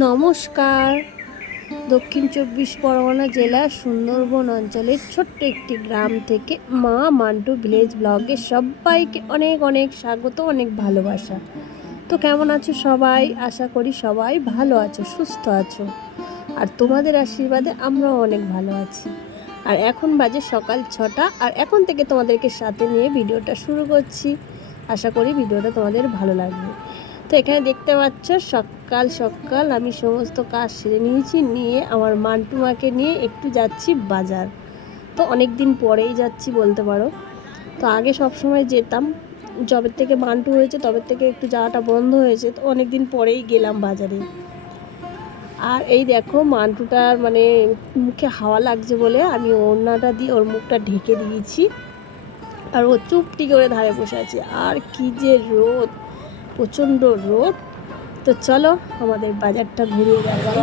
নমস্কার। দক্ষিণ চব্বিশ পরগনা জেলার সুন্দরবন অঞ্চলের ছোট্ট একটি গ্রাম থেকে মা মান্টু ভিলেজ ব্লগে সবাইকে অনেক অনেক স্বাগত, অনেক ভালোবাসা। তো কেমন আছো সবাই? আশা করি সবাই ভালো আছো, সুস্থ আছো। আর তোমাদের আশীর্বাদে আমরাও অনেক ভালো আছি। আর এখন বাজে সকাল ছটা, আর এখন থেকে তোমাদেরকে সাথে নিয়ে ভিডিওটা শুরু করছি। আশা করি ভিডিওটা তোমাদের ভালো লাগবে। তো এখানে দেখতে পাচ্ছ সকাল সকাল আমি সমস্ত কাজ সেরে নিয়েছি, নিয়ে আমার মান্টুমাকে নিয়ে একটু যাচ্ছি বাজার। তো অনেক দিন পরেই যাচ্ছি বলতে পারো। তো আগে সব সময় যেতাম। জবের থেকে মান্টু হয়েছে, তবে থেকে একটু যাওয়াটা বন্ধ হয়েছে। তো অনেক দিন পরেই গেলাম বাজারে। আর এই দেখো, মান্টুটার মানে মুখে হাওয়া লাগছে বলে আমি ওড়নাটা দিয়ে ওর মুখটা ঢেকে দিয়েছি। আর ও চুপটি করে ধারে বসে আছে। আর কি যে রোদ, প্রচণ্ড রোদ। তো চলো আমাদের বাজারটা ঘুরিয়ে দেখাই।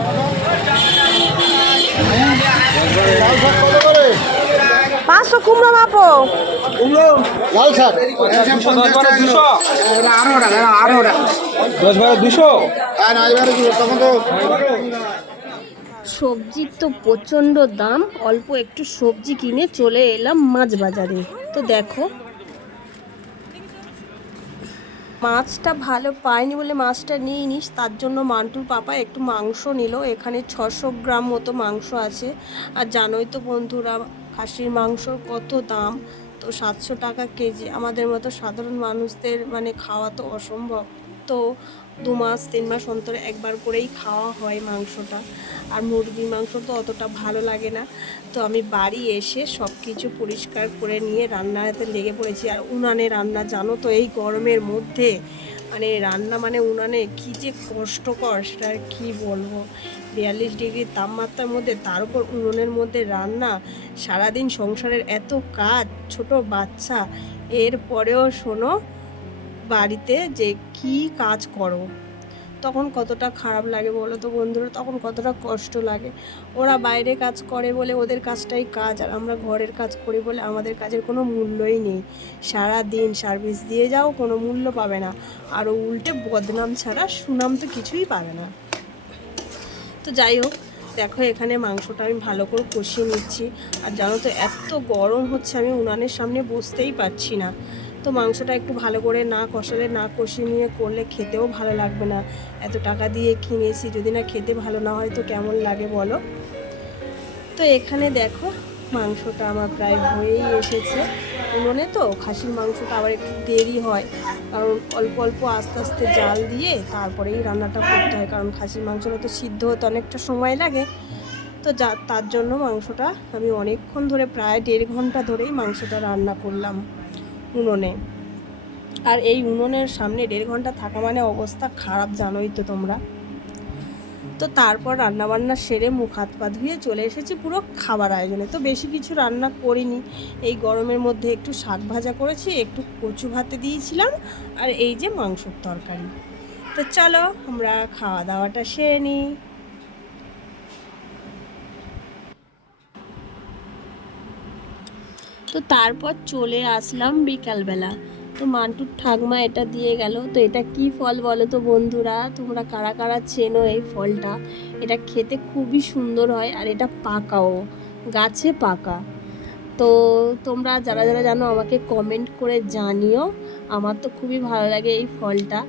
পাঁচশো কুমড়ো মাপো। লাল শাক। দশ বারো দুশো হ্যাঁ সবজির তো প্রচণ্ড দাম অল্প একটু সবজি কিনে চলে এলাম মাছ বাজারে। তো দেখো মাছটা ভালো পায়নি বলে মাছটা নিয়ে নিস। তার জন্য মান্টুর পাপা একটু মাংস নিল। এখানে ছশো গ্রাম মতো মাংস আছে। আর জানোই তো বন্ধুরা, খাসির মাংস কত দাম। তো সাতশো টাকা কেজি। আমাদের মতো সাধারণ মানুষদের মানে খাওয়া তো অসম্ভব। তো দু মাস, তিন মাস অন্তরে একবার করেই খাওয়া হয় মাংসটা। আর মুরগির মাংস তো অতটা ভালো লাগে না। তো আমি বাড়ি এসে সব কিছু পরিষ্কার করে নিয়ে রান্নাতে লেগে পড়েছি। আর উনানে রান্না, জানো তো এই গরমের মধ্যে? মানে রান্না মানে উনানে কী যে কষ্টকর, সেটা আর কী বলব? বিয়াল্লিশ ডিগ্রি তাপমাত্রার মধ্যে, তার উপর উনুনের মধ্যে রান্না, সারাদিন সংসারের এত কাজ, ছোট বাচ্চা। এরপরেও শোনো বাড়িতে যে কি কাজ করো, তখন কতটা খারাপ লাগে বলো তো বন্ধুরা? তখন কতটা কষ্ট লাগে। ওরা বাইরে কাজ করে বলে ওদের কাজটাই কাজ, আর আমরা ঘরের কাজ করি বলে আমাদের কাজের কোনো মূল্যই নেই। সারা দিন সার্ভিস দিয়ে যাও, কোনো মূল্য পাবে না। আর ও উল্টে বদনাম ছাড়া সুনাম তো কিছুই পাবে না। তো যাই হোক, দেখো এখানে মাংসটা আমি ভালো করে কষিয়ে নিচ্ছি। আর জানো তো এত গরম হচ্ছে আমি উনানের সামনে বসতেই পারছি না। তো মাংসটা একটু ভালো করে না কষালে, না কষিয়ে নিয়ে করলে খেতেও ভালো লাগবে না। এত টাকা দিয়ে কিনেছি, যদি না খেতে ভালো না হয় তো কেমন লাগে বলো? তো এখানে দেখো মাংসটা আমার প্রায় হয়েই এসেছে। উনুনে তো খাসির মাংসটা আবার একটু দেরি হয়। কারণ অল্প অল্প আস্তে আস্তে জাল দিয়ে তারপরেই রান্নাটা করতে হয়। কারণ খাসির মাংসটা তো সিদ্ধ হতে অনেকটা সময় লাগে। তো যা, তার জন্য মাংসটা আমি অনেকক্ষণ ধরে, প্রায় দেড় ঘণ্টা ধরেই মাংসটা রান্না করলাম। উনুনে। আর এই উনুনের সামনে দেড় ঘণ্টা থাকা মানে অবস্থা খারাপ জানোই তো তোমরা। তো তারপর রান্নাবান্না সেরে মুখ হাত পা ধুয়ে চলে এসেছি পুরো খাবার আয়োজনে। তো বেশি কিছু রান্না করিনি। এই গরমের মধ্যে একটু শাক ভাজা করেছি, একটু কচু ভাতে দিয়েছিলাম, আর এই যে মাংসর তরকারি। তো চলো আমরা খাওয়া দাওয়াটা সেরে নিই। তো তারপর চলে আসলাম বিকালবেলা। তো মান্টুর ঠাকমা এটা দিয়ে গেল। তো এটা কি ফল বলো তো বন্ধুরা? তোমরা কারা কারা চেনো এই ফলটা? এটা খেতে খুবই সুন্দর হয় আর এটা পাকাও। গাছে পাকা। তো তোমরা যারা যারা জানো আমাকে কমেন্ট করে জানিও। আমার তো খুবই ভালো লাগে এই ফলটা।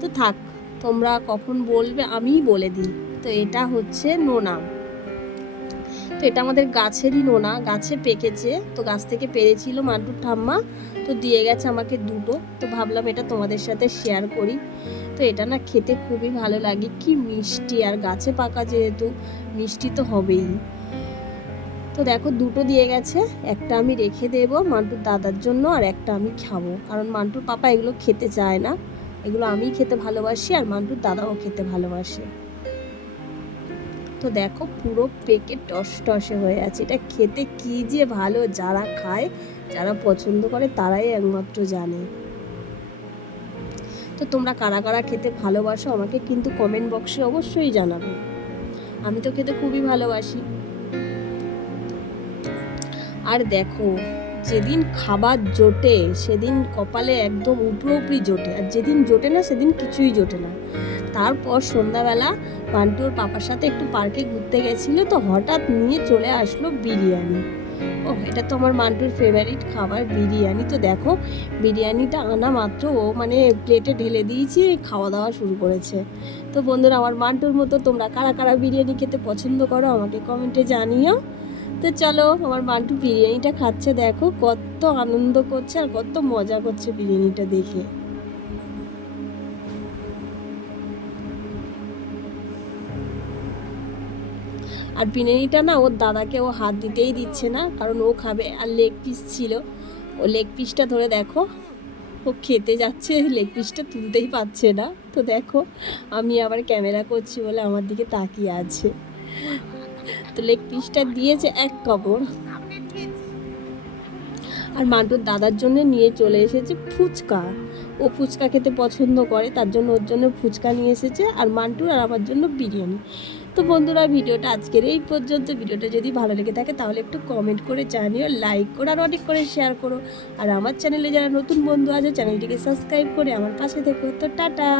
তো থাক, তোমরা কখন বলবে আমিই বলে দিই। তো এটা হচ্ছে নোনা। এটা আমাদের গাছেরই নোনা, গাছে পেকেছে। তো গাছ থেকে পেরেছিল মান্টুর ঠাম্মা, তো দিয়ে গেছে আমাকে দুটো। তো ভাবলাম এটা তোমাদের সাথে শেয়ার করি। তো এটা না খেতে খুবই ভালো লাগে। কি মিষ্টি, আর গাছে পাকা যেহেতু, মিষ্টি তো হবেই। তো দেখো দুটো দিয়ে গেছে, একটা আমি রেখে দেব মান্টুর দাদার জন্য, আর একটা আমি খাব। কারণ মান্টুর পাপা এগুলো খেতে চায় না। এগুলো আমি খেতে ভালোবাসি, আর মান্টুর দাদাও খেতে ভালোবাসে। তো দেখো পুরো পেকে টস টসে হয়ে আছে। এটা খেতে কি যে ভালো যারা খায়, যারা পছন্দ করে তারাই একমাত্র জানে। তো তোমরা কারা কারা খেতে ভালোবাসো আমাকে কিন্তু কমেন্ট বক্সে অবশ্যই জানাবে। আমি তো খেতে খুবই ভালোবাসি। আর দেখো, যেদিন খাবার জোটে, সেদিন কপালে একদম উপরি উপরি জোটে। আর যেদিন জোটে না, সেদিন কিছুই জোটে না। তারপর সন্ধ্যাবেলা মান্টুর পাপার সাথে একটু পার্কে ঘুরতে গেছিল, তো হঠাৎ নিয়ে চলে আসলো বিরিয়ানি। ও এটা তো আমার মান্টুর ফেভারিট খাবার, বিরিয়ানি। তো দেখো, বিরিয়ানিটা আনা মাত্র ও মানে প্লেটে ঢেলে দিয়েছি, খাওয়া দাওয়া শুরু করেছে। তো বন্ধুরা, আমার মান্টুর মতো তোমরা কারা কারা বিরিয়ানি খেতে পছন্দ করো আমাকে কমেন্টে জানিও। তো চলো, আমার মান্টু বিরিয়ানিটা খাচ্ছে, দেখো কত আনন্দ করছে আর কত মজা করছে বিরিয়ানিটা দেখে। আর বিরিয়ানিটা না ওর দাদাকে ও হাত দিতেই দিচ্ছে না, কারণ ও খাবে আর লেগ পিস ছিল। ও লেগ পিসটা ধরে দেখো, ও খেতে যাচ্ছে লেগ পিসটা তুলতেই পারছে না। তো দেখো, আমি আবার ক্যামেরা করছি বলে আমার দিকে তাকিয়ে আছে। তো লেগ পিসটা দিয়েছে এক কাপড়। আর মান্টুর দাদার জন্য নিয়ে চলে এসেছে ফুচকা। ও ফুচকা খেতে পছন্দ করে, তার জন্য ওর জন্য ফুচকা নিয়ে এসেছে, আর মান্টুর আর আমার জন্য বিরিয়ানি। তো বন্ধুরা, ভিডিওটা আজকের এই পর্যন্ত। ভিডিওটা যদি ভালো লেগে থাকে, তাহলে একটু কমেন্ট করে জানিও লাইক করো, আর অনেক করে শেয়ার করো। আর আমার চ্যানেলে যারা নতুন বন্ধু আছে চ্যানেলটিকে সাবস্ক্রাইব করে আমার পাশে থেকে। তো টাটা!